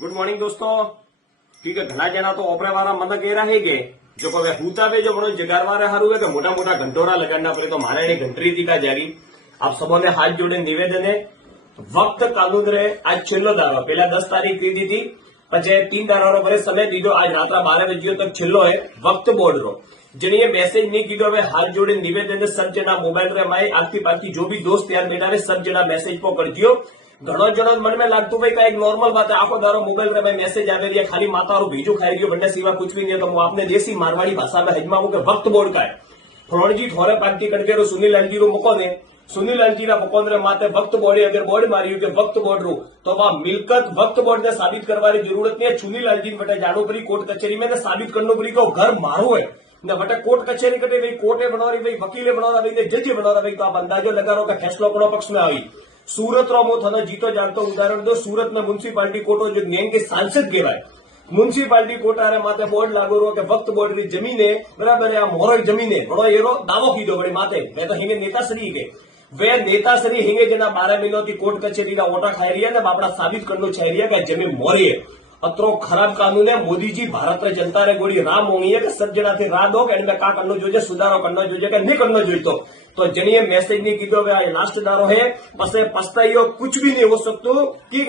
Good morning दोस्तों। ठीक है, घना जना तो ओपरे वाला मन कह रहा है कि जो कोई हूतावे जो बड़ो जगारवारे हारू है कि मोटा मोटा घंटोरा लगाना पड़े तो मारे ने घंटरी थी का जारी। आप सबों ने हाथ जोड़े निवेदन है वक्त कानून रे आज छेल्लो दारो पहला 10 तारीख दी थी पचे 3 दारो भरे समय दीधो आज रात 12 बजे तक छेल्लो है वक्त बोर्ड रो जने मैसेज नहीं कीधो हमें हाथ जोड़े निवेदन सब जना मोबाइल रे माई आखती पाखती जो भी दोस्त यार बेटा सब जना मैसेज पो कर दियो। घणो जणो मन में लागतु भाई कई नॉर्मल बात है आखो दारो मोबाइल रे मैसेज आवे रही खाली मातारो बीजू खाई गयो बंडे सिवा कुछ भी नहीं है। तो मैं आपने देसी मारवाड़ी भाषा में हजमा के वक्त बोर्ड का है फरोणजी ठोरे पार्टी कणके रो सुनील लालजी रो मुको ने सुनील लालजी ना मुकोन रे माते वक्त बोर्डे अगर बोर्ड मारियो के वक्त बोर्ड रो तो वह मिलकत वक्त बोर्ड ने साबित करवानी जरूरत नहीं है। सुनील लालजी बटे जानो परी कोर्ट कचेरी में साबित करनो परी को घर मारो है न बटे कोर्ट कचेरी कटे भाई कोर्टे बनवा रही भाई वकीले बनवा रही जज बनवा रही। तो आप अंदाजो लगा रो का फैसलो कोनो पक्ष में आई सूरत रो मो थने जीतो जानतो उदाहरण दो सूरत में म्युनिसिपालिटी कोर्टो जो नेम के सांसद कहेवाय म्युनिसिपालिटी कोर्टारे माथे बोर्ड लागू रो के वक्त बोर्ड री जमीन है बराबर है मोरल जमीन है बड़ो एरो दावो कीधो बड़ी माथे मैं तो हिंगे नेताश्री के वे नेताश्री हिंगे जना 12 महीनों की कोर्ट कचेरी का ओटा खाई रही है ने बापड़ा साबित करनो चाह रही है कि जमीन मोरी है। अतरो खराब कानून है मोदी जी भारत रे जनता रे गोड़ी राम होंगी है कि सब जना थे राह दो एंड में का करनो जोजे सुधारो करनो जोजे के नहीं करनो जोईतो। तो जनिए मैसेज नहीं कीधो वे लास्ट दारो है पसे पछताइयो कुछ भी नहीं हो सकतो की